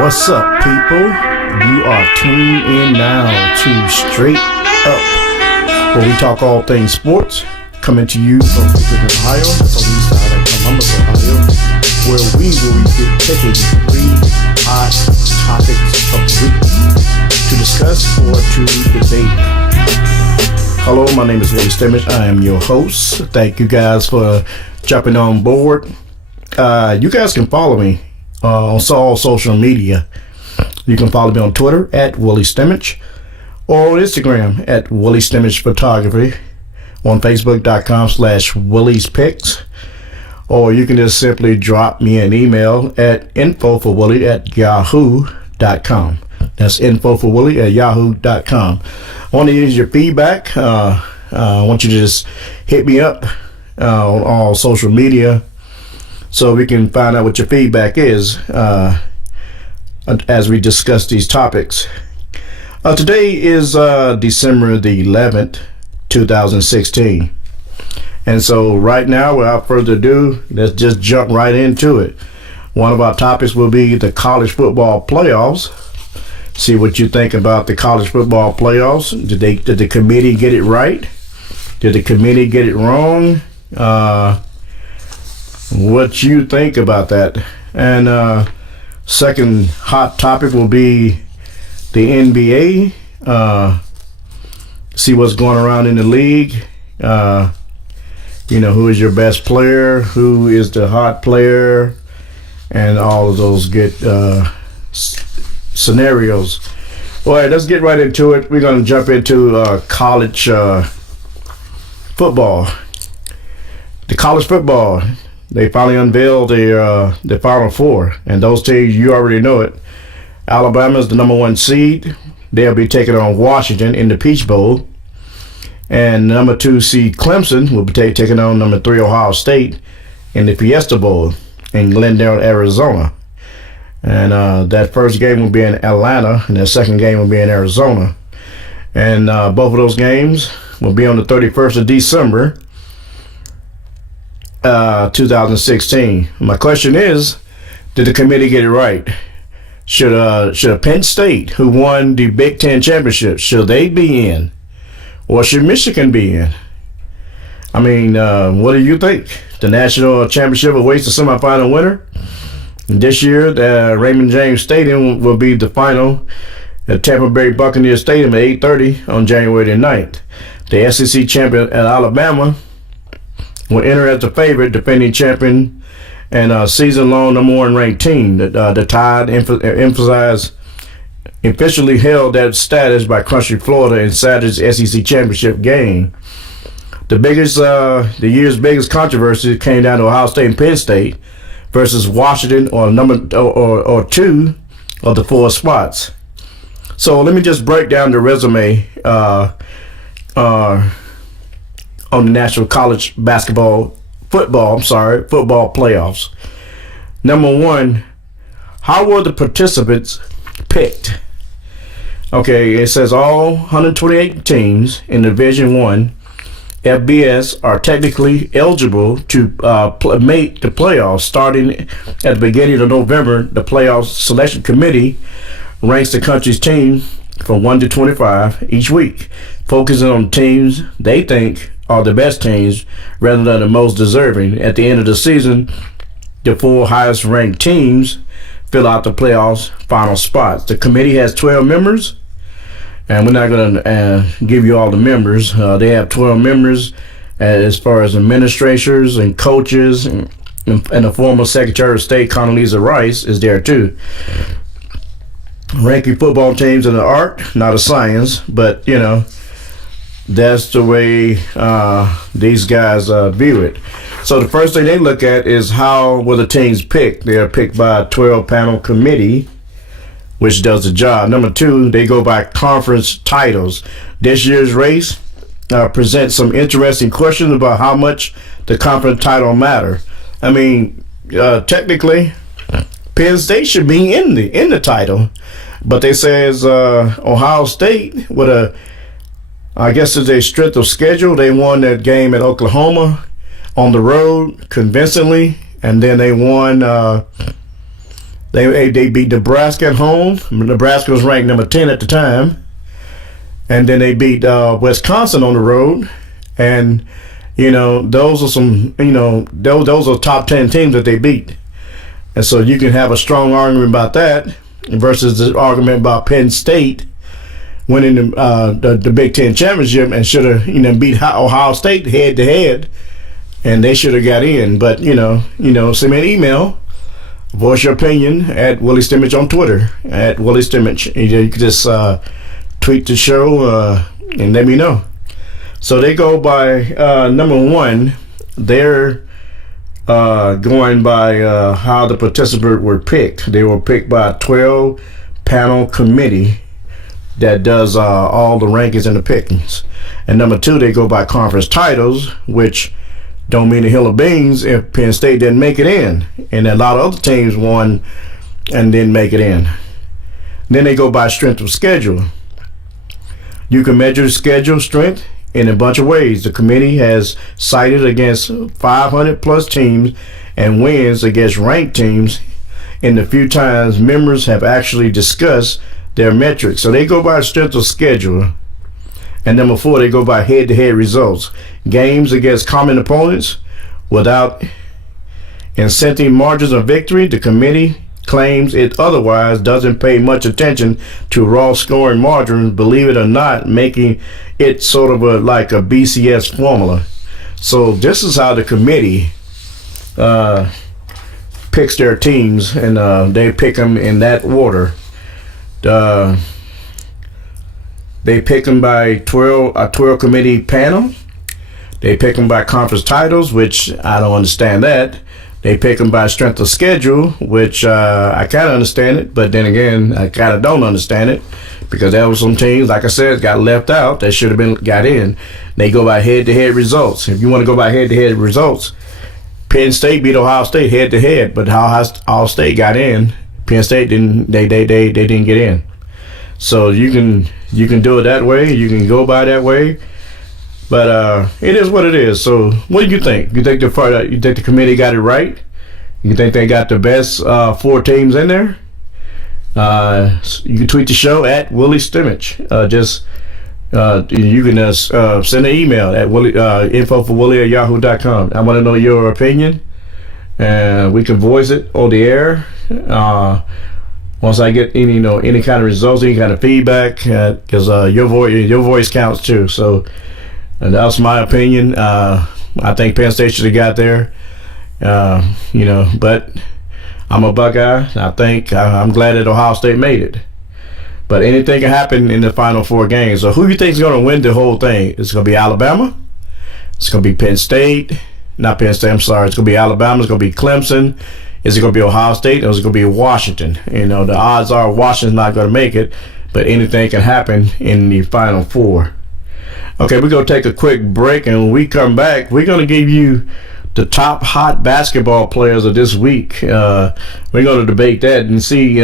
What's up, people? You are tuning in now to Straight Up, where we talk all things sports, coming to you from Cleveland, Ohio. That's on the east side of Columbus, Ohio, where we will be taking 3 hot topics of the week to discuss or to debate. Hello, my name is Willie Stimage. I am your host. Thank you guys for jumping on board. You guys can follow me on all social media. You can follow me on Twitter at Willie Stimage, or on Instagram at Willie Stimage Photography, on Facebook.com/Willie's Pics, or you can just simply drop me an email at infoforwillie@yahoo.com. That's infoforwillie@yahoo.com. I want to use your feedback. I want you to just hit me up on all social media, so we can find out what your feedback is as we discuss these topics. Today is December the 11th, 2016. And so right now, without further ado, let's just jump right into it. One of our topics will be the college football playoffs. See what you think about the college football playoffs. Did the committee get it right? Did the committee get it wrong? What you think about that? And second hot topic will be the NBA. See what's going around in the league. Who is your best player? Who is the hot player? And all of those good scenarios. All right, let's get right into it. We're going to jump into college football. The college football. They finally unveiled their Final Four, and those teams, you already know it. Alabama is the number 1 seed. They'll be taking on Washington in the Peach Bowl, and number 2 seed Clemson will be taking on number 3 Ohio State in the Fiesta Bowl in Glendale, Arizona. And that first game will be in Atlanta, and the second game will be in Arizona. And both of those games will be on the 31st of December. 2016. My question is, did the committee get it right? Should Penn State, who won the Big Ten championship, should they be in, or should Michigan be in? I mean, what do you think? The national championship awaits the semifinal winner. This year, the Raymond James Stadium will be the final at Tampa Bay Buccaneers Stadium at 8:30 on January the 9th. The SEC champion at Alabama will enter as the favorite, defending champion and season-long number 1 ranked team. The Tide officially held that status by crushing Florida in Saturday's SEC championship game. The year's biggest controversy came down to Ohio State and Penn State versus Washington or or 2 of the 4 spots. So let me just break down the resume on the National College football playoffs. Number 1, how were the participants picked? Okay, it says all 128 teams in Division 1 FBS are technically eligible to make the playoffs. Starting at the beginning of November, the playoff selection committee ranks the country's teams from 1 to 25 each week, focusing on teams they think are the best teams rather than the most deserving. At the end of the season, the 4 highest ranked teams fill out the playoffs final spots. The committee has 12 members, and we're not going to give you all the members. They have 12 members as far as administrators and coaches, and the former Secretary of State Condoleezza Rice is there too. Ranking football teams in an art, not a science, but that's the way these guys view it. So the first thing they look at is how were the teams picked. They are picked by a 12-panel committee, which does the job. Number 2, they go by conference titles. This year's race presents some interesting questions about how much the conference title matter. I mean, technically, Penn State should be in the title, but they says Ohio State with I guess it's a strength of schedule. They won that game at Oklahoma on the road convincingly, and then they won They beat Nebraska at home. Nebraska was ranked number 10 at the time, and then they beat Wisconsin on the road. And those are some those are top 10 teams that they beat. And so you can have a strong argument about that versus the argument about Penn State winning the Big Ten championship and should have beat Ohio State head to head, and they should have got in. But send me an email, voice your opinion at Willie Stimage on Twitter at Willie Stimage. You can just tweet the show and let me know. So they go by number one. They're going by how the participants were picked. They were picked by a 12-panel committee that does all the rankings and the pickings. And number two, they go by conference titles, which don't mean a hill of beans if Penn State didn't make it in. And a lot of other teams won and didn't make it in. Then they go by strength of schedule. You can measure schedule strength in a bunch of ways. The committee has cited against 500 plus teams and wins against ranked teams in the few times members have actually discussed their metrics. So they go by strength of schedule. And number four, they go by head-to-head results. Games against common opponents without incenting margins of victory. The committee claims it otherwise doesn't pay much attention to raw scoring margins, believe it or not, making it sort of like a BCS formula. So this is how the committee picks their teams, and they pick them in that order. They pick them by a 12 committee panel. They pick them by conference titles, which I don't understand that. They pick them by strength of schedule, which I kind of understand it, but then again, I kind of don't understand it because there were some teams, like I said, got left out that should have got in. They go by head-to-head results. If you want to go by head-to-head results, Penn State beat Ohio State head-to-head, but Ohio State got in. Penn State didn't. They didn't get in. So you can do it that way. You can go by that way. But it is what it is. So what do you think? You think the committee got it right? You think they got the best 4 teams in there? You can tweet the show at Willie Stimage. You can send an email at info4willie@yahoo.com. I want to know your opinion, and we can voice it on the air. Once I get any kind of results, any kind of feedback, because your voice counts too. So that's my opinion. I think Penn State should have got there. But I'm a Buckeye. I think I'm glad that Ohio State made it. But anything can happen in the final 4 games. So who do you think is going to win the whole thing? It's going to be Alabama. It's going to be Penn State. Not Penn State, I'm sorry. It's going to be Alabama. It's going to be Clemson. Is it going to be Ohio State, or is it going to be Washington? The odds are Washington's not going to make it, but anything can happen in the final 4. Okay, we're going to take a quick break, and when we come back, we're going to give you the top hot basketball players of this week. We're going to debate that and see,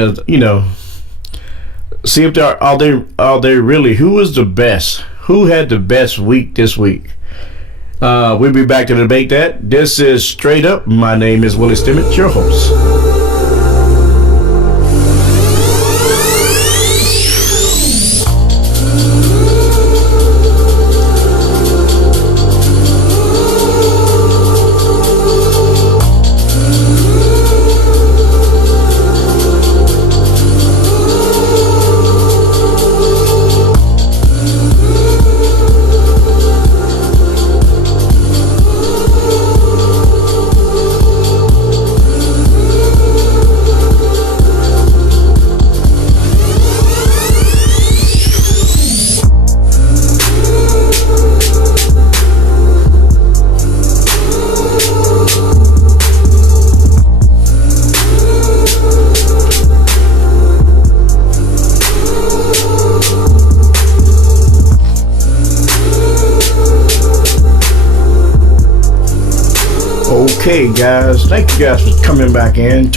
see if are they really, who is the best? Who had the best week this week? We'll be back to debate that. This is Straight Up. My name is Willie Stimage, your host. Okay, guys, thank you guys for tuning back in.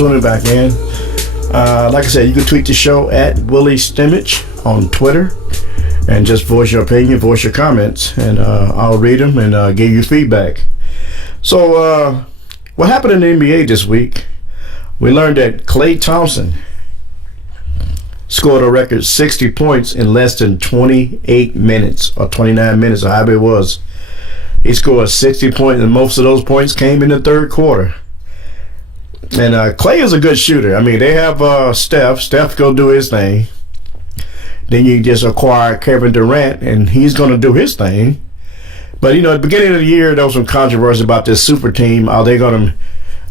Like I said, you can tweet the show at Willie Stimage on Twitter and just voice your opinion, voice your comments, and I'll read them and give you feedback. So, what happened in the NBA this week? We learned that Klay Thompson scored a record 60 points in less than 28 minutes or 29 minutes, or however it was. He scored 60 points, and most of those points came in the third quarter. And Klay is a good shooter. I mean, they have Steph. Steph go do his thing. Then you just acquire Kevin Durant, and he's going to do his thing. But at the beginning of the year, there was some controversy about this super team. Are they going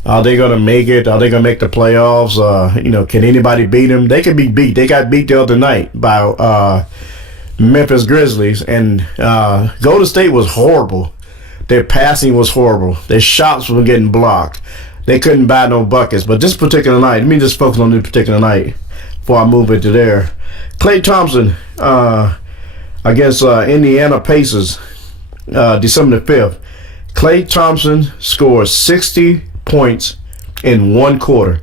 to make it? Are they going to make the playoffs? Can anybody beat them? They can be beat. They got beat the other night by Memphis Grizzlies, and Golden State was horrible. Their passing was horrible. Their shots were getting blocked. They couldn't buy no buckets. But this particular night, let me just focus on this particular night before I move into there. Klay Thompson against Indiana Pacers, December the 5th. Klay Thompson scored 60 points in one quarter.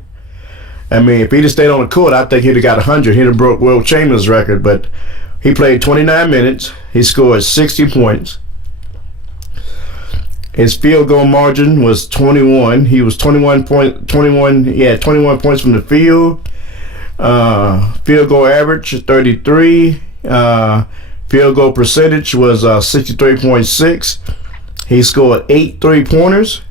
I mean, if he'd have stayed on the court, I think he'd have got 100. He'd have broke Will Chamberlain's record. But he played 29 minutes. He scored 60 points. His field goal margin was 21. He was 21 points from the field. Field goal average 33. Field goal percentage was 63.6. He scored 8 3-pointers.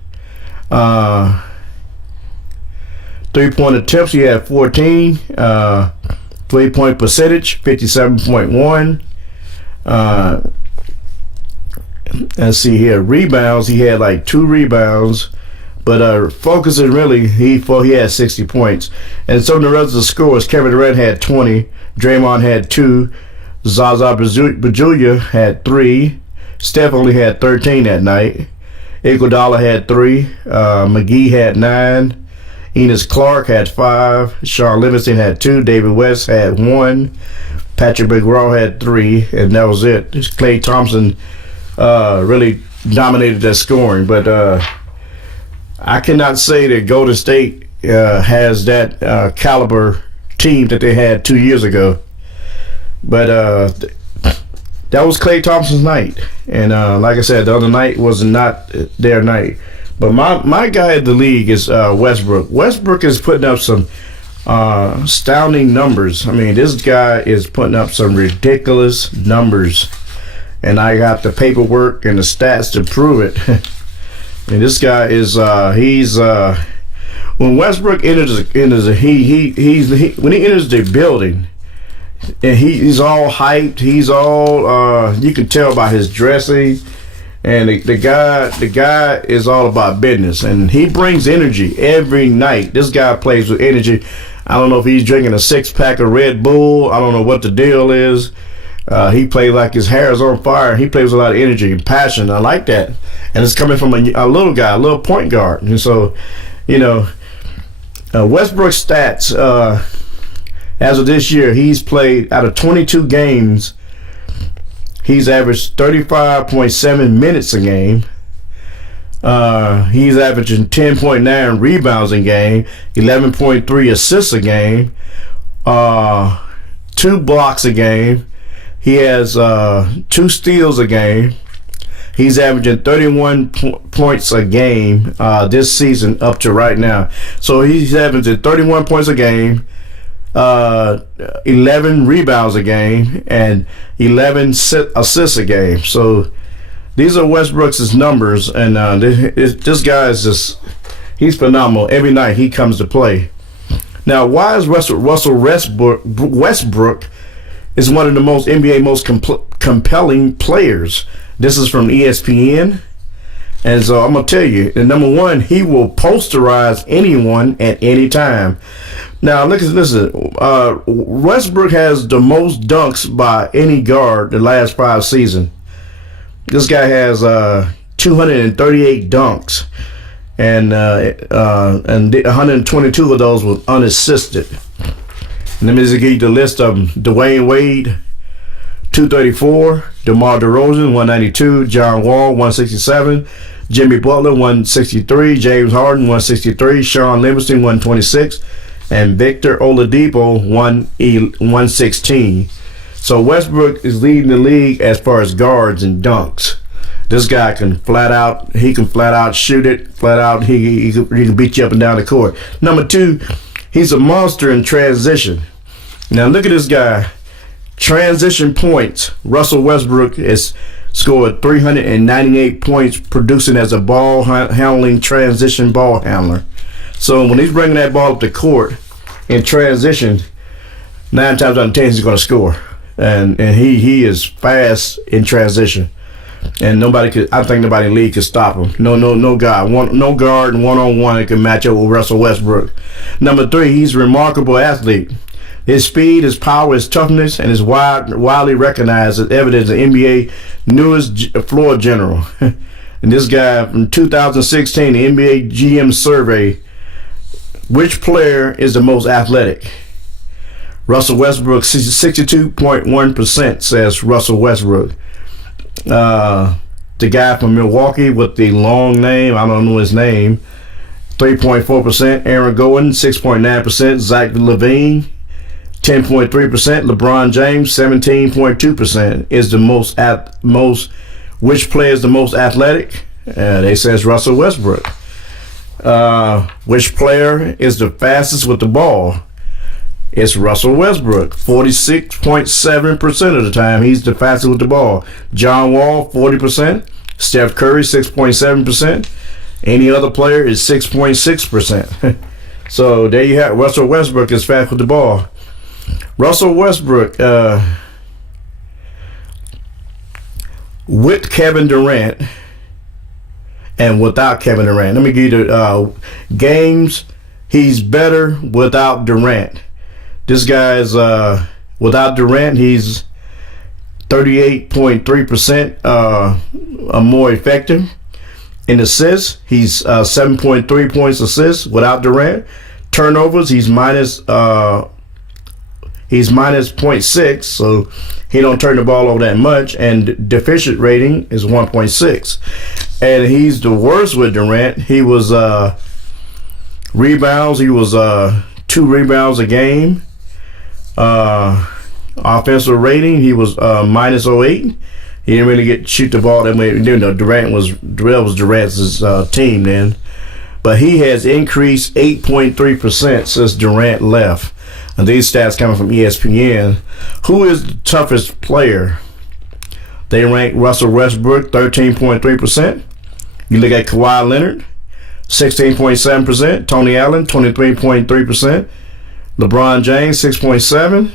3-point attempts, he had 14. 3-point percentage 57.1. Let's see here. Rebounds, he had like 2 rebounds. But focusing really, he had 60 points. And some of the rest of the scores, Kevin Durant had 20. Draymond had 2. Zaza Pachulia had 3. Steph only had 13 that night. Iguodala had 3. McGee had 9. Enes Clark had 5. Sean Livingston had 2. David West had 1. Patrick McGraw had 3. And that was it. Klay Thompson really dominated that scoring. But I cannot say that Golden State has that caliber team that they had 2 years ago. But that was Klay Thompson's night. And like I said, the other night was not their night. But my guy at the league is Westbrook. Westbrook is putting up some astounding numbers. I mean, this guy is putting up some ridiculous numbers. And I got the paperwork and the stats to prove it. And this guy is when Westbrook enters when he enters the building, and he's all hyped. He's all you can tell by his dressing, and the guy is all about business, and he brings energy every night. This guy plays with energy. I don't know if he's drinking a 6-pack of Red Bull. I don't know what the deal is. He plays like his hair is on fire. He plays with a lot of energy and passion. I like that. And it's coming from a little guy, a little point guard. And so, Westbrook's stats, as of this year, he's played out of 22 games, he's averaged 35.7 minutes a game. He's averaging 10.9 rebounds a game, 11.3 assists a game, 2 blocks a game. He has 2 steals a game. He's averaging 31 points a game this season up to right now. So he's averaging 31 points a game, 11 rebounds a game, and 11 assists a game. So these are Westbrook's numbers, and this guy is he's phenomenal. Every night he comes to play. Now, why is Russell Westbrook is one of the most compelling players? This is from ESPN. And so I'm going to tell you, number one, he will posterize anyone at any time. Now, listen. Westbrook has the most dunks by any guard the last 5 seasons. This guy has 238 dunks, and 122 of those were unassisted. Let me just give you the list of them. Dwayne Wade, 234. DeMar DeRozan, 192. John Wall, 167. Jimmy Butler, 163. James Harden, 163. Sean Livingston, 126. And Victor Oladipo, 116. So Westbrook is leading the league as far as guards and dunks. This guy can flat out shoot it, flat out he can beat you up and down the court. Number 2, he's a monster in transition. Now look at this guy. Transition points. Russell Westbrook has scored 398 points producing as a ball handling transition ball handler. So when he's bringing that ball up the court in transition, 9 times out of 10 he's going to score. And he is fast in transition. And I think nobody in the league can stop him. No guard. No guard and one-on-one that can match up with Russell Westbrook. Number 3, he's a remarkable athlete. His speed, his power, his toughness, and his widely recognized as evidence of NBA newest floor general. And this guy from 2016, the NBA GM survey, which player is the most athletic? Russell Westbrook, 62.1% says Russell Westbrook. The guy from Milwaukee with the long name, I don't know his name, 3.4%. Aaron Gordon, 6.9%. Zach LaVine, 10.3%. LeBron James, 17.2%. Is the most. Which player is the most athletic? They says Russell Westbrook. Which player is the fastest with the ball? It's Russell Westbrook. 46.7% of the time he's the fastest with the ball. John Wall, 40%. Steph Curry, 6.7%. Any other player is 6.6%. So there you have Russell Westbrook is fast with the ball. Russell Westbrook, with Kevin Durant and without Kevin Durant. Let me give you the games. He's better without Durant. This guy's without Durant, he's 38.3% more effective. In assists, he's 7.3 points assists without Durant. Turnovers, he's minus 0.6, so he don't turn the ball over that much. And deficient rating is 1.6. And he's the worst with Durant. He was rebounds. He was 2 rebounds a game. Offensive rating, he was minus 0.8. He didn't really shoot the ball that way. Durant was Durant's team then, but he has increased 8.3% since Durant left. And these stats coming from ESPN. Who is the toughest player? They rank Russell Westbrook 13.3%. You look at Kawhi Leonard, 16.7%. Tony Allen, 23.3%. LeBron James, 6.7%.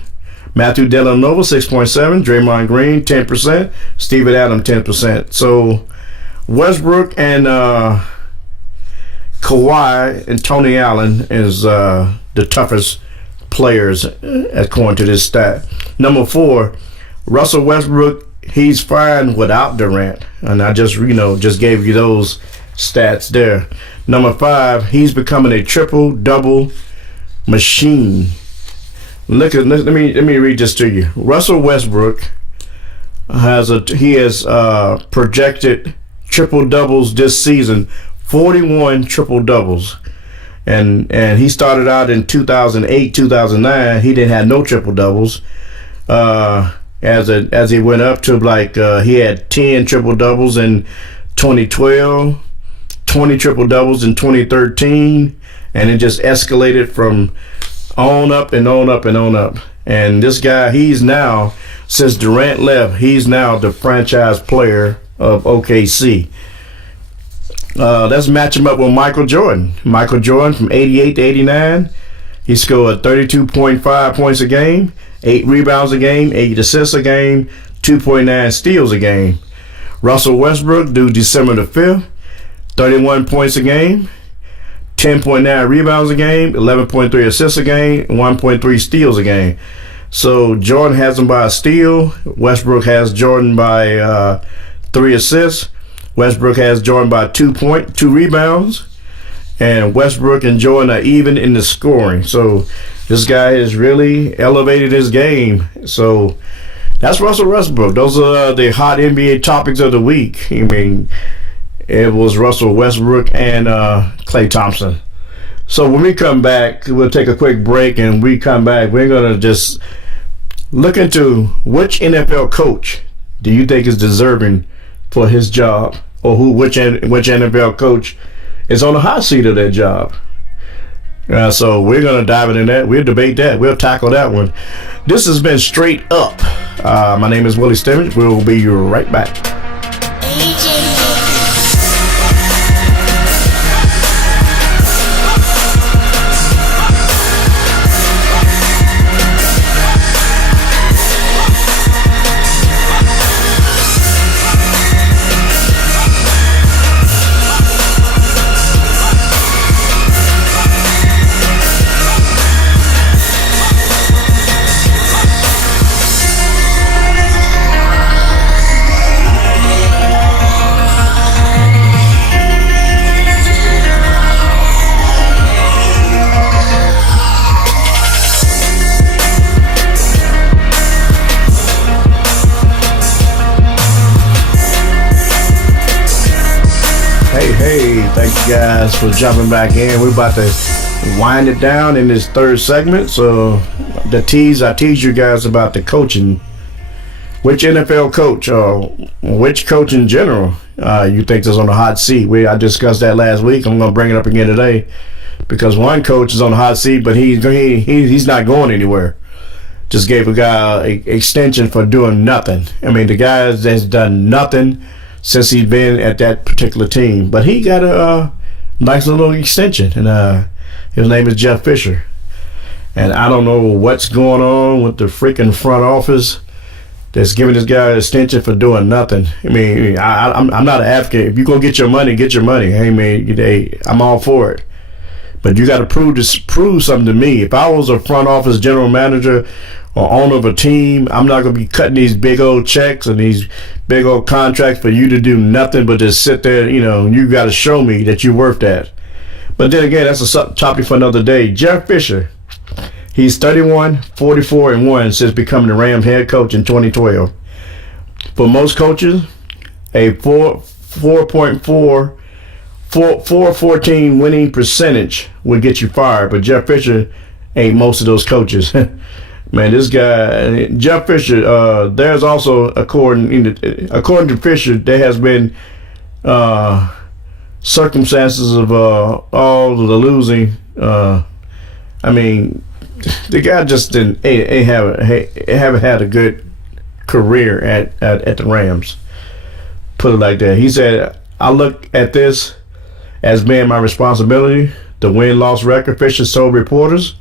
Matthew Dellavedova, 6.7%. Draymond Green, 10%. Steven Adams, 10%. So Westbrook and Kawhi and Tony Allen is the toughest players according to this stat. Number 4, Russell Westbrook, he's fine without Durant. And I just gave you those stats there. Number 5, he's becoming a triple-double machine. Let me read this to you. Russell Westbrook has projected triple doubles this season, 41 triple doubles, and he started out in 2008, 2009. He didn't have no triple doubles. As he went up to he had 10 triple doubles in 2012, 20 triple doubles in 2013, and it just escalated from on up and on up and on up. And this guy, he's now, since Durant left, he's now the franchise player of OKC. Let's match him up with Michael Jordan. Michael Jordan from 88 to 89, he scored 32.5 points a game, 8 rebounds a game, 8 assists a game, 2.9 steals a game. Russell Westbrook, due December the 5th, 31 points a game, 10.9 rebounds a game, 11.3 assists a game, 1.3 steals a game. So Jordan has him by a steal. Westbrook has Jordan by 3 assists. Westbrook has Jordan by 2 rebounds. And Westbrook and Jordan are even in the scoring. So this guy has really elevated his game. So that's Russell Westbrook. Those are the hot NBA topics of the week. I mean, it was Russell Westbrook and Klay Thompson. So when we come back, we'll take a quick break, and we come back, we're going to just look into which NFL coach do you think is deserving for his job, or which NFL coach is on the hot seat of that job. So we're going to dive into that. We'll debate that. We'll tackle that one. This has been Straight Up. My name is Willie Stimage. We'll be right back. Thank you guys for jumping back in. We're about to wind it down in this third segment. So I teased you guys about the coaching. Which NFL coach or which coach in general you think is on the hot seat? I discussed that last week. I'm going to bring it up again today because one coach is on the hot seat, but he's not going anywhere. Just gave a guy an extension for doing nothing. I mean, the guy has done nothing since he's been at that particular team. But he got a nice little extension, and his name is Jeff Fisher. And I don't know what's going on with the freaking front office that's giving this guy an extension for doing nothing. I mean, I'm not an advocate. If you're going to get your money, get your money. Hey, man, I'm all for it. But you got to prove something to me. If I was a front office general manager or owner of a team, I'm not going to be cutting these big old checks and these big old contracts for you to do nothing but just sit there. You got to show me that you're worth that. But then again, that's a topic for another day. Jeff Fisher, he's 31, 44, and 1 since becoming the Rams head coach in 2012. For most coaches, a 414 winning percentage would get you fired, but Jeff Fisher ain't most of those coaches. Man, this guy, Jeff Fisher, there's also, according to Fisher, there has been circumstances of all the losing. I mean, the guy just haven't had a good career at the Rams. Put it like that. He said, I look at this as being my responsibility. The win-loss record, Fisher told reporters.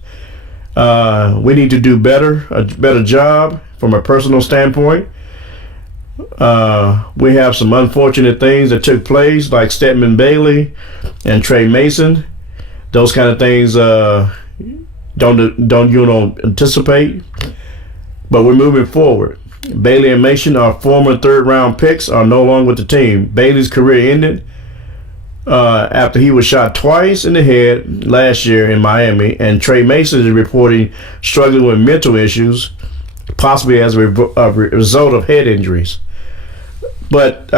We need to do a better job from a personal standpoint. We have some unfortunate things that took place, like Stedman Bailey and Trey Mason. Those kind of things don't anticipate. But we're moving forward. Bailey and Mason, our former third-round picks, are no longer with the team. Bailey's career ended after he was shot twice in the head last year in Miami, and Trey Mason is reporting struggling with mental issues, possibly as a result of head injuries. But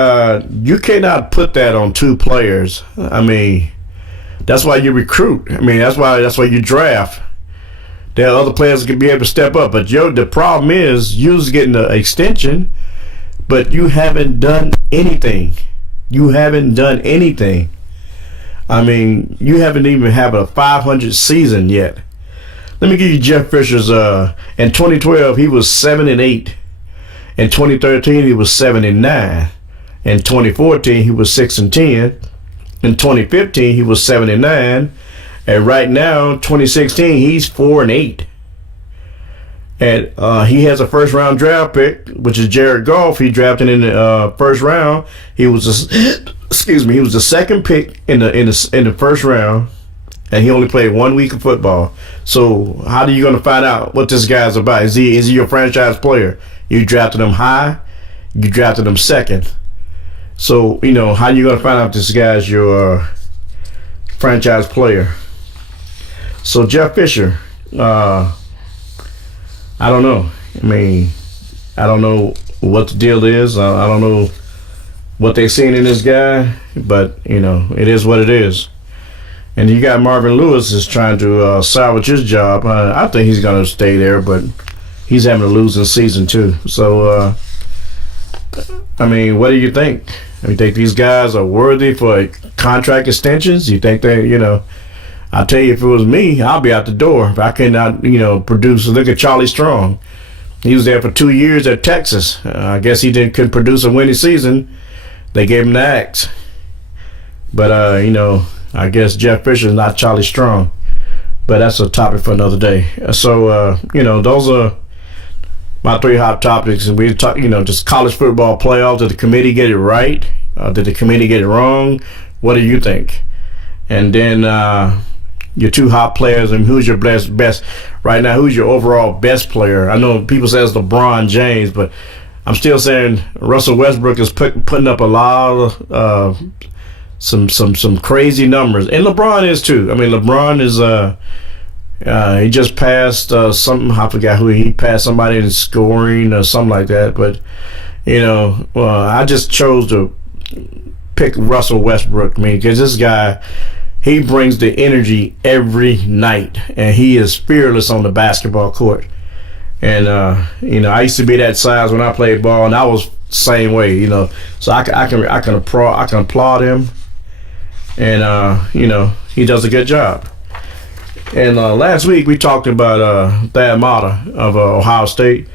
you cannot put that on two players. I mean, that's why you recruit. I mean, that's why you draft. There are other players that can be able to step up. But the problem is you're getting an extension, but you haven't done anything. You haven't done anything. I mean, you haven't even had a 500 season yet. Let me give you Jeff Fisher's. In 2012, he was 7-8. In 2013, he was 7-9. In 2014, he was 6-10. In 2015, he was 7-9. And right now, 2016, he's 4-8. And he has a first-round draft pick, which is Jared Goff. He drafted in the first round. He was he was the second pick in the first round, and he only played 1 week of football. So how are you going to find out what this guy's about? Is he your franchise player? You drafted him high. You drafted him second. So how are you going to find out if this guy's your franchise player? So Jeff Fisher, I don't know. I mean, I don't know what the deal is. I don't know what they've seen in this guy, but it is what it is. And you got Marvin Lewis is trying to salvage his job. I think he's going to stay there, but he's having a losing season too. So I mean, what do you think? You think these guys are worthy for contract extensions? You think they, I tell you, if it was me, I'll be out the door. If I cannot, produce. Look at Charlie Strong. He was there for 2 years at Texas. I guess he couldn't produce a winning season. They gave him the axe. But, I guess Jeff Fisher is not Charlie Strong. But that's a topic for another day. So, those are my 3 hot topics. And we talk, just college football playoffs. Did the committee get it right? Did the committee get it wrong? What do you think? And then your 2 hot players, and who's your best right now? Who's your overall best player? I know people say it's LeBron James, but I'm still saying Russell Westbrook is putting up a lot of some crazy numbers, and LeBron is too. I mean, LeBron is he just passed something. I forgot who he passed, somebody in scoring or something like that. But I just chose to pick Russell Westbrook. I mean, because this guy, he brings the energy every night, and he is fearless on the basketball court. And I used to be that size when I played ball, and I was the same way. So I can applaud him, and he does a good job. And last week we talked about Thad Matta of Ohio State.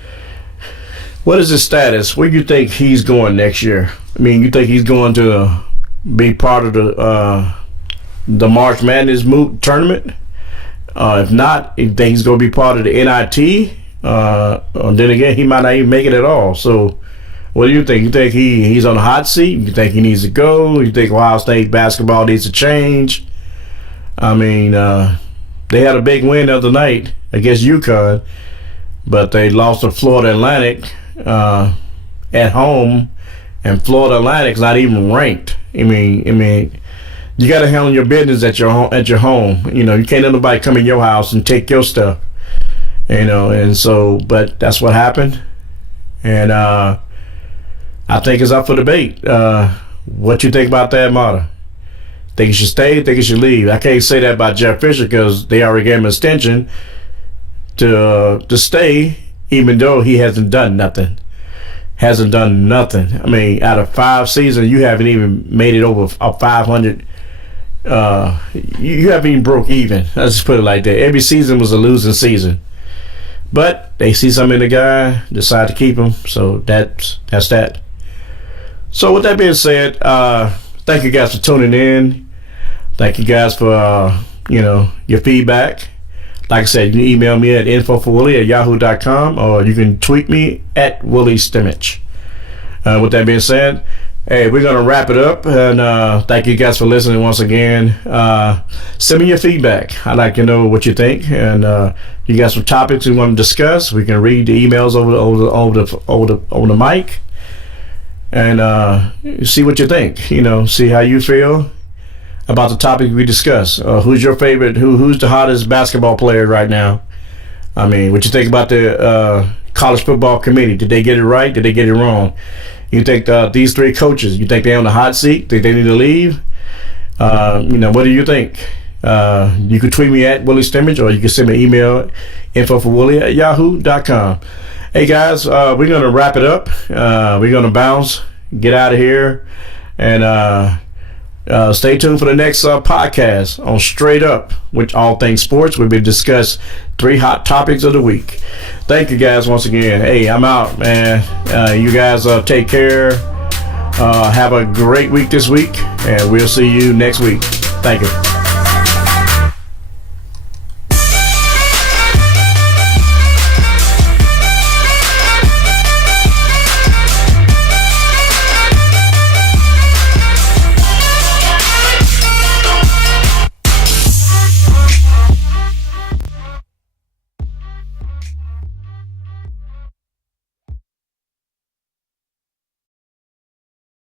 What is his status? Where do you think he's going next year? I mean, you think he's going to be part of the March Madness tournament? If not, you think he's going to be part of the NIT? Then again, he might not even make it at all. So, what do you think? You think he's on the hot seat? You think he needs to go? You think Ohio State basketball needs to change? I mean, they had a big win the other night against UConn, but they lost to Florida Atlantic at home, and Florida Atlantic's not even ranked. I mean, you got to handle your business at your home. You can't let nobody come in your house and take your stuff. And so, but that's what happened, and I think it's up for debate. What you think about that Matta? Think he should stay? Think he should leave? I can't say that about Jeff Fisher because they already gave him an extension to stay, even though he hasn't done nothing. I mean, out of 5 seasons, you haven't even made it over 500. You haven't even broke even. Let's just put it like that. Every season was a losing season. But they see something in the guy, decide to keep him. So that's that. So with that being said, thank you guys for tuning in. Thank you guys for your feedback. Like I said, you can email me at info4willie@yahoo.com, or you can tweet me at Willie Stimage. With that being said, hey, we're going to wrap it up, and thank you guys for listening once again. Send me your feedback. I'd like to know what you think, and you got some topics we want to discuss. We can read the emails over the mic, and see what you think. See how you feel about the topic we discuss. Who's your favorite? Who's the hottest basketball player right now? I mean, what you think about the college football committee? Did they get it right? Did they get it wrong? You think these 3 coaches, you think they're on the hot seat? Think they need to leave? What do you think? You can tweet me at Willie Stimage, or you can send me an email, info4willie@yahoo.com. Hey guys, we're going to wrap it up. We're going to bounce, get out of here, and stay tuned for the next podcast on Straight Up, with all things sports. We'll be discuss 3 hot topics of the week. Thank you guys once again. Hey, I'm out, man. You guys take care. Have a great week this week, and we'll see you next week. Thank you.